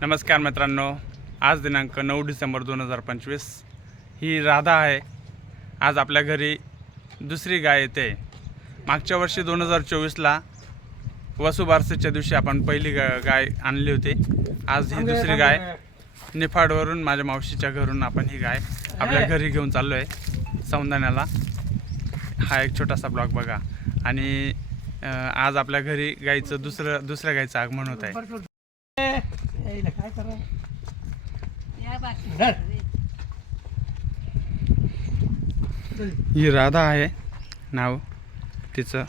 नमस्कार मित्रांनो. आज दिनांक नऊ डिसेंबर दोन हजार पंचवीस. ही राधा आहे. आज आपल्या घरी दुसरी गाय येते. मागच्या वर्षी दोन हजार चोवीसला वसुबारसेच्या दिवशी आपण पहिली गा गाय आणली होती. आज ही दुसरी गाय. निफाडवरून माझ्या मावशीच्या घरून आपण ही गाय आपल्या घरी घेऊन चाललो आहे सौंदाण्याला. हा एक छोटासा ब्लॉग बघा. आणि आज आपल्या घरी गाईचं दुसरं दुसऱ्या गाईचं आगमन होत आहे. काय करा. ही राधा आहे. नाव तिचं.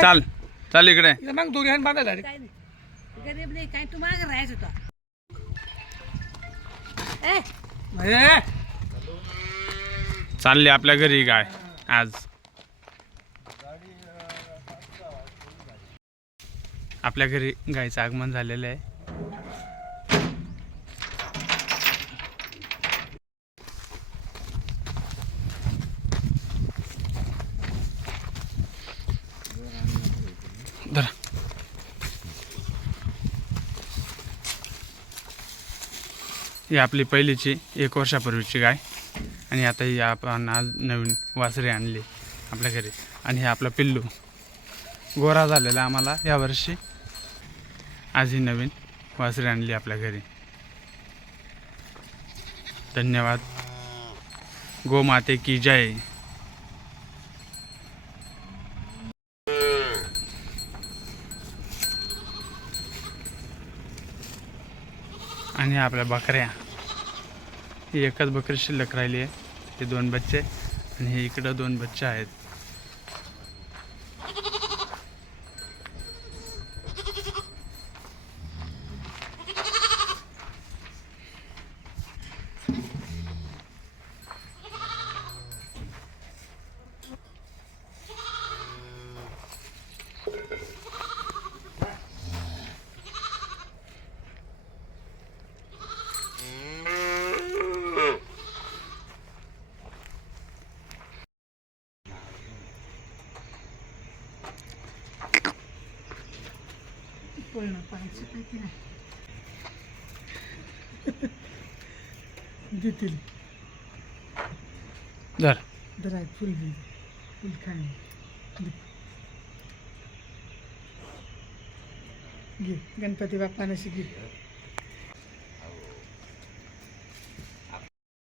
चाल चाल इकडे. मग दोन्ही हात बांधायला रे. काय नाही. गरीब नाही काय तू माग राहायचं होता. ए! ए, चालली आपल्या घरी गाय आज. आपल्या घरी गायचं आगमन झालेलं आहे. ही आपली पहिलीची एक वर्षापूर्वीची गाय. आणि आता ही आपण आज नवीन वासरे आणली आपल्या घरी. आणि हे आपलं पिल्लू. गोरा झालेला आम्हाला यावर्षी. आजही नवीन वासरे आणली आपल्या घरी. धन्यवाद. गोमाते की जय. आणि आपल्या बकऱ्या. ही एकच बकरी शिल्लक राहिली आहे. हे दोन बच्चे आणि हे इकडं दोन बच्चे आहेत. पाहायचं काय की नाही. देतील. धर. जरा फुल घे फुल खाय घे. गणपती बाप्पानं घे